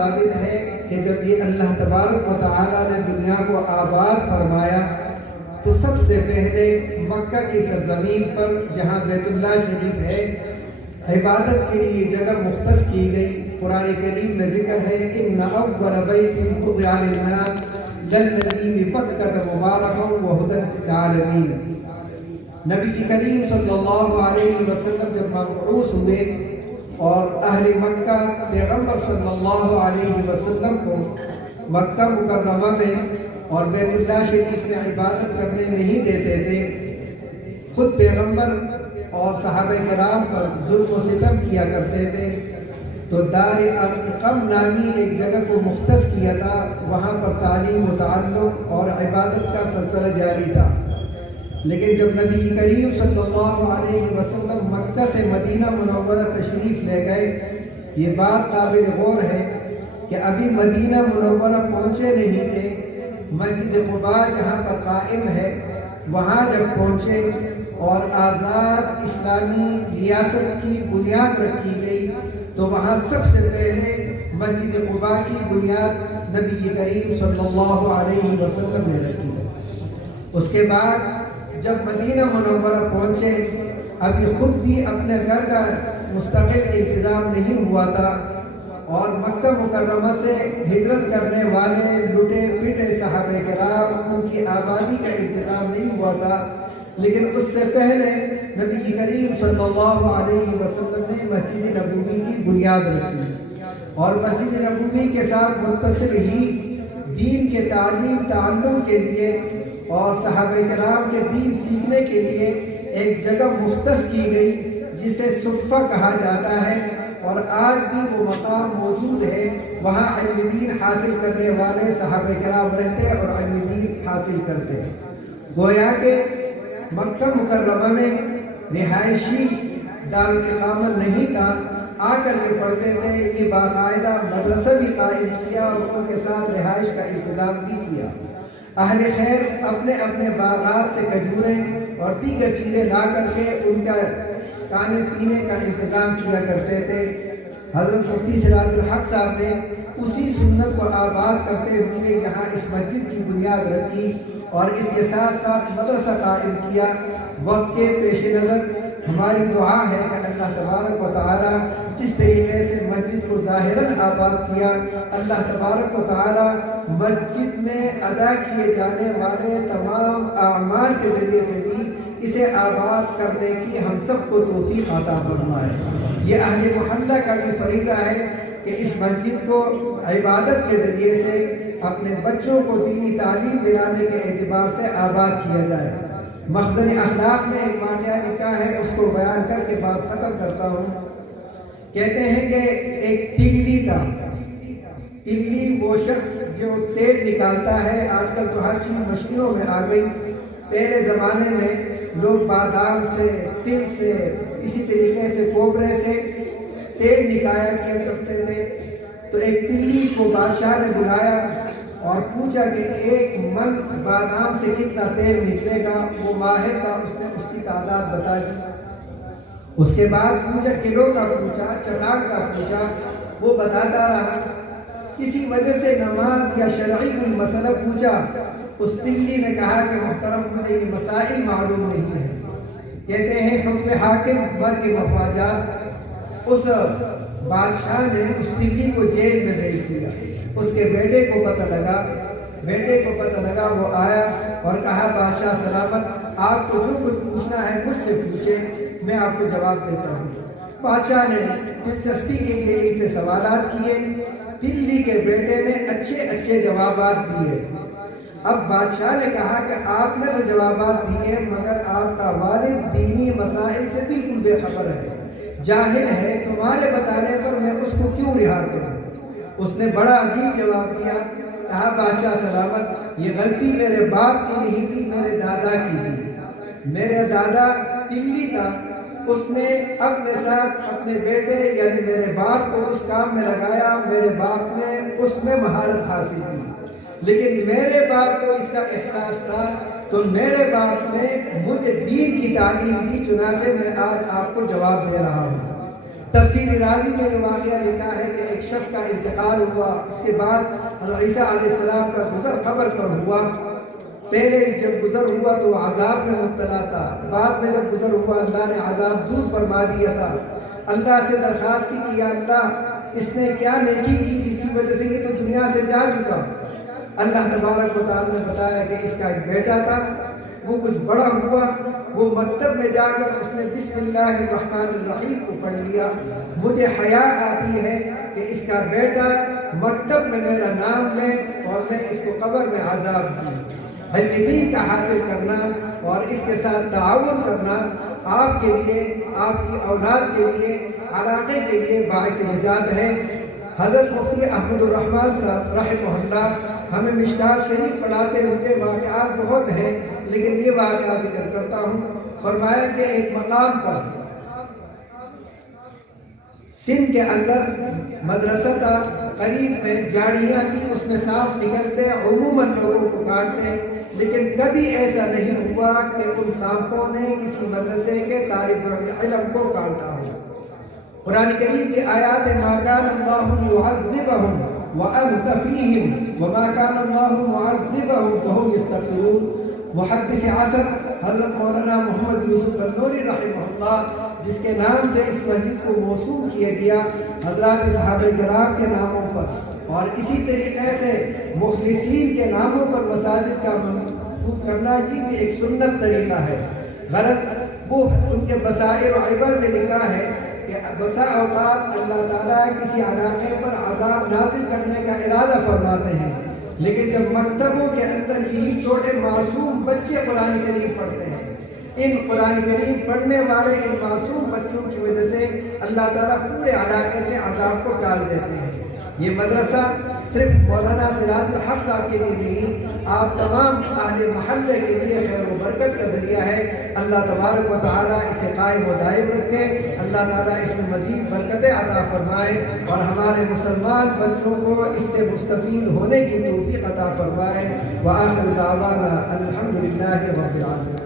ثابت ہے کہ جب یہ اللہ تبارک و تعالیٰ نے دنیا کو آباد فرمایا تو سب سے پہلے مکہ کی سرزمین پر جہاں بیت اللہ شریف ہے عبادت کے لیے جگہ مختص کی گئی۔ قرآن کریم میں ذکر ہے ان اول بیت وضع للناس للذی ببکۃ مبارکا وہدی للعالمین۔ نبی کریم صلی اللہ علیہ وسلم جب مبعوث ہوئے اور اہل مکہ پیغمبر صلی اللہ علیہ وسلم کو مکہ مکرمہ میں اور بیت اللہ شریف میں عبادت کرنے نہیں دیتے تھے، خود پیغمبر اور صحابہ کرام پر ظلم و ستم کیا کرتے تھے، تو دار ارقم نامی ایک جگہ کو مختص کیا تھا، وہاں پر تعلیم و تعلم اور عبادت کا سلسلہ جاری تھا۔ لیکن جب نبی کریم صلی اللہ علیہ وسلم مکہ سے مدینہ منورہ تشریف لے گئے، یہ بات قابل غور ہے کہ ابھی مدینہ منورہ پہنچے نہیں تھے، مسجد قباء جہاں پر قائم ہے وہاں جب پہنچے اور آزاد اسلامی ریاست کی بنیاد رکھی گئی تو وہاں سب سے پہلے مسجد قباء کی بنیاد نبی کریم صلی اللہ علیہ وسلم نے رکھی۔ اس کے بعد جب مدینہ منورہ پہنچے، ابھی خود بھی اپنے گھر کا مستقل انتظام نہیں ہوا تھا اور مکہ مکرمہ سے ہجرت کرنے والے لٹے پٹے صحابہ کرام ان کی آبادی کا انتظام نہیں ہوا تھا، لیکن اس سے پہلے نبی کریم صلی اللہ علیہ وسلم نے مسجد نبوی کی بنیاد رکھی اور مسجد نبوی کے ساتھ متصل ہی دین کے تعلیم تعلم کے لیے اور صحابہ کرام کے دین سیکھنے کے لیے ایک جگہ مختص کی گئی جسے صفہ کہا جاتا ہے، اور آج بھی وہ مقام موجود ہے، وہاں علم دین حاصل کرنے والے صحابہ کرام رہتے اور علم دین حاصل کرتے ہیں۔ گویا کہ مکہ مکرمہ میں رہائشی دارالاقامت نہیں تھا، آ کر کے پڑھتے تھے، یہ باقاعدہ مدرسہ بھی قائم کیا اور ان کے ساتھ رہائش کا انتظام بھی کیا۔ اہل خیر اپنے اپنے باغات سے کھجوریں اور دیگر چیزیں لا کر کے ان کا کھانے پینے کا انتظام کیا کرتے تھے۔ حضرت مفتی سراج الحق صاحب نے اسی سنت کو آباد کرتے ہوئے یہاں اس مسجد کی بنیاد رکھی اور اس کے ساتھ ساتھ مدرسہ قائم کیا۔ وقت کے پیش نظر ہماری دعا ہے کہ اللہ تبارک و تعالی جس طریقے سے مسجد کو ظاہراً آباد کیا، اللہ تبارک و تعالی مسجد میں ادا کیے جانے والے تمام اعمال کے ذریعے سے بھی اسے آباد کرنے کی ہم سب کو توفیق عطا فرمائے۔ یہ اہل محلہ کا بھی فریضہ ہے کہ اس مسجد کو عبادت کے ذریعے سے اپنے بچوں کو دینی تعلیم دلانے کے اعتبار سے آباد کیا جائے۔ مخزن اخلاق میں ایک واقعہ لکھا ہے، اس کو بیان کر کے بات ختم کرتا ہوں۔ کہتے ہیں کہ ایک تلی تھا، تلی وہ شخص جو تیل نکالتا ہے، آج کل تو ہر چیز مشینوں میں آ گئی، پہلے زمانے میں لوگ بادام سے، تل سے، اسی طریقے سے کوبرے سے تیل نکایا کیا کرتے تھے۔ تو ایک تلی کو بادشاہ نے بلایا اور پوچھا کہ ایک من بادام سے کتنا تیل نکلے گا، وہ ماہر تھا، اس نے اس کی تعداد بتا دی۔ اس کے بعد پوچھا، کلو کا پوچھا، چٹان کا پوچھا، وہ بتاتا رہا۔ کسی وجہ سے نماز یا شرعی کوئی مسئلہ پوچھا، اس تلی نے کہا کہ محترم مجھے یہ مسائل معلوم نہیں ہے۔ کہتے ہیں حکم حاکم مرگ مفاجات، اس بادشاہ نے اس تلی کو جیل میں بھیج دیا۔ اس کے بیٹے کو پتہ لگا، وہ آیا اور کہا بادشاہ سلامت، آپ کو جو کچھ پوچھنا ہے مجھ سے پوچھے، میں آپ کو جواب دیتا ہوں۔ بادشاہ نے دلچسپی کے لیے ان سے سوالات کیے، تلی کے بیٹے نے اچھے جوابات دیے۔ اب بادشاہ نے کہا کہ آپ نے تو جوابات دیے مگر آپ کا والد دینی مسائل سے بالکل بے خبر ہے، جاہل ہے، تمہارے بتانے پر میں اس کو کیوں رہا کروں؟ اس نے بڑا عجیب جواب دیا، کہا بادشاہ سلامت، یہ غلطی میرے باپ کی نہیں تھی، میرے دادا کی تھی۔ میرے دادا تلی تھا، اس نے اپنے ساتھ اپنے بیٹے یعنی میرے باپ کو اس کام میں لگایا، میرے باپ نے اس میں مہارت حاصل کی، لیکن میرے باپ کو اس کا احساس تھا تو میرے باپ نے مجھے دین کی تعلیم دی، چنانچہ میں آج آپ کو جواب دے رہا ہوں۔ تفسیر راضی میں یہ واقعہ لکھا ہے کہ ایک ایک شخص کا انتقال ہوا، اس کے بعد حضرت عیسیٰ علیہ السلام کا گزر قبر پر ہوا۔ پہلے جب گزر ہوا تو عذاب میں مبتلا تھا، بعد میں جب گزر ہوا اللہ نے عذاب دور فرما دیا تھا۔ اللہ سے درخواست کی کہ یا اللہ اس نے کیا نیکی کی جس کی وجہ سے یہ تو دنیا سے جا چکا۔ اللہ تبارک و تعالیٰ نے بتایا کہ اس کا ایک بیٹا تھا، وہ کچھ بڑا ہوا، وہ مکتب میں جا کر اس نے بسم اللہ الرحمن الرحیم کو پڑھ لیا۔ مجھے حیا آتی ہے کہ اس کا بیٹا مکتب میں میرا نام لے اور میں اس کو قبر میں عذاب دوں۔ علم دین کا حاصل کرنا اور اس کے ساتھ تعاون کرنا آپ کے لیے، آپ کی اولاد کے لیے، علاقے کے لیے باعث نجات ہے۔ حضرت مفتی احمد الرحمن صاحب رحمہ اللہ ہمیں مشکوٰۃ شریف پڑھاتے ہوئے واقعات بہت ہیں، لیکن یہ واقعہ ذکر کرتا ہوں۔ فرمایا کہ ایک مقام پر سندھ کے اندر مدرسہ تھا، قریب میں جھاڑیاں تھی، اس میں سانپ نکلتے، عموماً لوگوں کو کاٹتے، لیکن کبھی ایسا نہیں ہوا کہ ان سانپوں نے کسی مدرسے کے طالب علم کو کاٹا ہو۔ قرآن کریم کی آیات ما کان اللہ لیعذبہم وانت فیہم وما کان اللہ معذبہم وہم یستغفرون۔ محدث عصر حضرت مولانا محمد یوسف النوری رحمہ اللہ، جس کے نام سے اس مسجد کو موسوم کیا گیا حضرات صحابہ کرام کے ناموں پر، اور اسی طریقے سے مخلصین کے ناموں پر مساجد کا منسوب کرنا یہ بھی ایک سنت طریقہ ہے۔ غرض وہ ان کے بصائر و عبر میں لکھا ہے کہ بسا اوقات اللہ تعالیٰ کسی علاقے پر عذاب نازل کرنے کا ارادہ فرماتے ہیں، لیکن جب مکتبوں کے اندر یہی چھوٹے معصوم بچے قرآن کریم پڑھتے ہیں، ان قرآن کریم پڑھنے والے ان معصوم بچوں کی وجہ سے اللہ تعالیٰ پورے علاقے سے عذاب کو ٹال دیتے ہیں۔ یہ مدرسہ صرف مولانا سراج الحق صاحب کے لیے نہیں، آپ تمام اہل محلے کے لیے خیر و برکت کا ذریعہ ہے۔ اللہ تبارک و تعالیٰ اسے قائم و دائم رکھے، اللہ تعالیٰ اس میں مزید برکتیں عطا فرمائے اور ہمارے مسلمان بچوں کو اس سے مستفید ہونے کی توفیق عطا فرمائے۔ وآخر دعوانا الحمدللہ رب العالمین۔